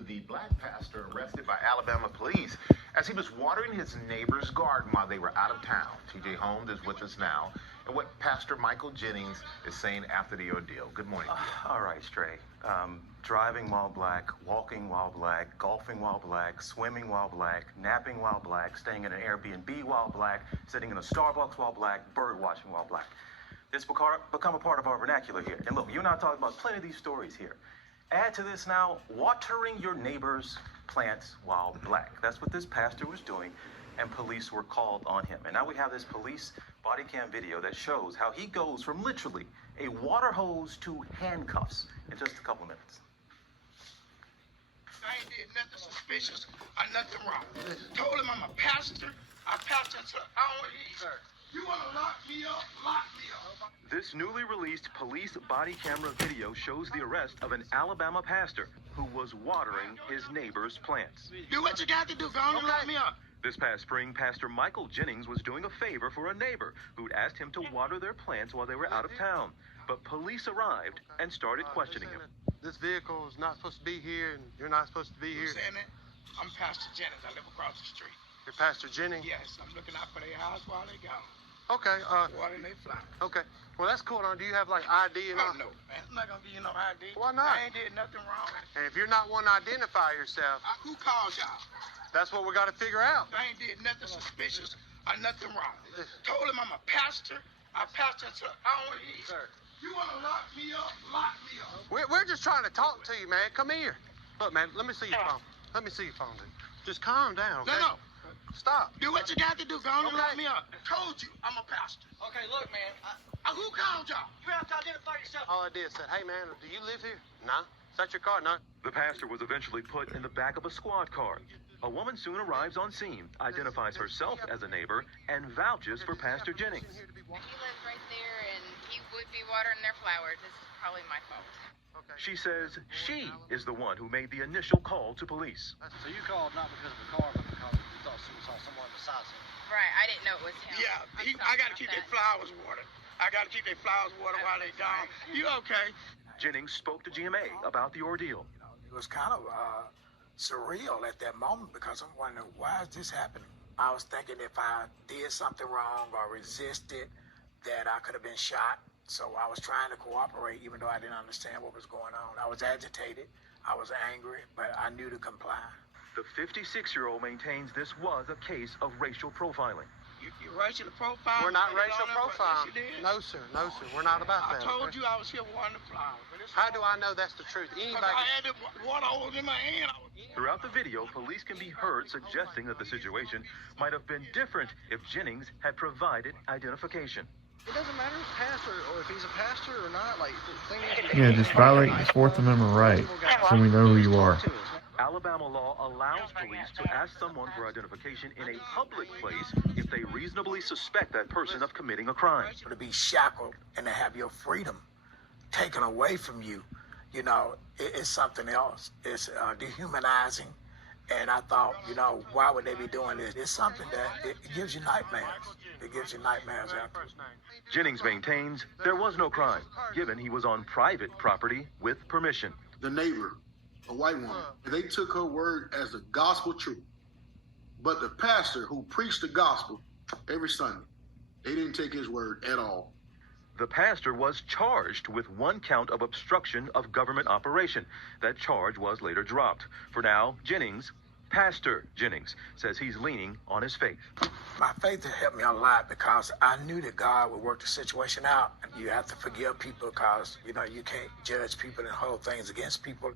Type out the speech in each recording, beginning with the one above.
to the black pastor arrested by Alabama police as he was watering his neighbor's garden while they were out of town. TJ Holmes is with us now, and what Pastor Michael Jennings is saying after the ordeal. Good morning. All right, Stray. Driving while black, walking while black, golfing while black, swimming while black, napping while black, staying in an Airbnb while black, sitting in a Starbucks while black, bird watching while black. This become a part of our vernacular here. And look, you and I talked about plenty of these stories here. Add to this now, watering your neighbor's plants while black. That's what this pastor was doing, and police were called on him. And now we have this police body cam video that shows how he goes from literally a water hose to handcuffs in just a couple minutes. I ain't did nothing suspicious or nothing wrong. Told him I'm a pastor. I pastor until I don't eat. You want to lock me up? Lock me up. This newly released police body camera video shows the arrest of an Alabama pastor who was watering his neighbor's plants. Do what you got to do. Go on and lock me up. This past spring, Pastor Michael Jennings was doing a favor for a neighbor who'd asked him to water their plants while they were out of town. But police arrived and started questioning him. This vehicle is not supposed to be here, and you're not supposed to be You here. saying that? I'm Pastor Jennings. I live across the street. You're Pastor Jennings? Yes, I'm looking out for their house while they gone. Okay, Watering they flowers. okay. Well, that's cool. Now, do you have, like, ID and all? Oh, no, man. I'm not going to give you no ID. Why not? I ain't did nothing wrong. And if you're not one to identify yourself, Who called y'all? that's what we got to figure out. I ain't did nothing suspicious or nothing wrong. Told him I'm a pastor. I pastor until I don't eat. You want to lock me up? Lock me up. We're just trying to talk to you, man. Come here. Look, man, let me see your phone. Let me see your phone, dude. Just calm down, okay? No. Stop. Do what you got to do. Go on and lock Okay. me up. I told you I'm a pastor. Okay, look, man. Who called y'all? You have to identify yourself. All I did said, hey, man, do you live here? No. Is that your car? No. The pastor was eventually put in the back of a squad car. A woman soon arrives on scene, identifies herself as a neighbor, and vouches for Pastor Jennings. He lives right there, and he would be watering their flowers. This is probably my fault. Okay. She says she is the one who made the initial call to police. So you called not because of the car, but because you thought you saw someone besides him. Right, I didn't know it was him. Yeah, I'm I sorry got to about keep that. their flowers watered. I got to keep their flowers watered while they gone. You okay? Jennings spoke to GMA about the ordeal. It was kind of surreal at that moment because I'm wondering, why is this happening? I was thinking if I did something wrong or resisted, that I could have been shot. So I was trying to cooperate, even though I didn't understand what was going on. I was agitated. I was angry, but I knew to comply. The 56-year-old maintains this was a case of racial profiling. You racial profile? We're not Put it racial on there, but profiling. yes, you did. No, sir. No, sir. We're not about I that. told okay? you I was here watering the flowers. But it's How do I know that's the truth? Because Anybody? I had the water hose in my hand. Throughout the video, police can be heard suggesting that the situation might have been different if Jennings had provided identification. It doesn't matter if pastor or if he's a pastor or not. Like the thing is, Yeah, just violate the Fourth Amendment right, so we know who you are. Alabama law allows police to ask someone for identification in a public place if they reasonably suspect that person of committing a crime. To be shackled and to have your freedom taken away from you, you know, it's something else. It's dehumanizing. And I thought, you know, why would they be doing this? It's something that it gives you nightmares. It gives you nightmares after. Jennings maintains there was no crime, given he was on private property with permission. The neighbor, a white woman, they took her word as the gospel truth. But the pastor who preached the gospel every Sunday, they didn't take his word at all. The pastor was charged with one count of obstruction of government operation. That charge was later dropped. For now, Pastor Jennings, says he's leaning on his faith. My faith has helped me a lot because I knew that God would work the situation out. You have to forgive people because, you know, you can't judge people and hold things against people.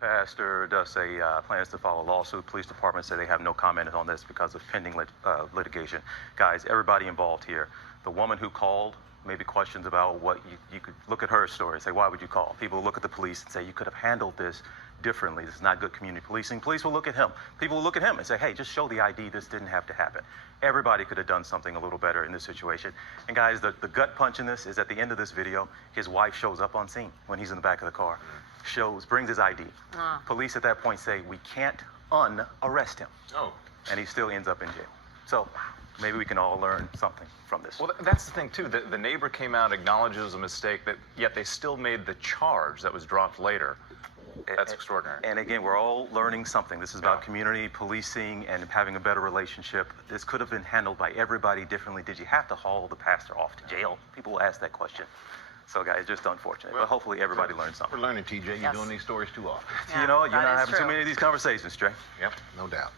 Pastor does say plans to file a lawsuit. Police department said they have no comment on this because of pending litigation. Guys, everybody involved here. The woman who called, maybe questions about what you could look at her story and say, why would you call? People look at the police and say, you could have handled this differently. This is not good community policing. Police will look at him. People will look at him and say, hey, just show the ID. This didn't have to happen. Everybody could have done something a little better in this situation. And guys, the gut punch in this is at the end of this video, his wife shows up on scene when he's in the back of the car. Brings his ID. Police at that point say, we can't unarrest him. Oh. And he still ends up in jail. So maybe we can all learn something from this. Well, that's the thing, too. The neighbor came out, acknowledged it was a mistake, but yet they still made the charge that was dropped later. That's extraordinary. And again, we're all learning something. This is about Yeah. community policing and having a better relationship. This could have been handled by everybody differently. Did you have to haul the pastor off to jail? People will ask that question. So, guys, just unfortunate. Well, but hopefully everybody learned something. We're learning, TJ. You're Yes. doing these stories too often. Yeah, You know, you're that not is having too true. many of these conversations, Trey. Yep, no doubt.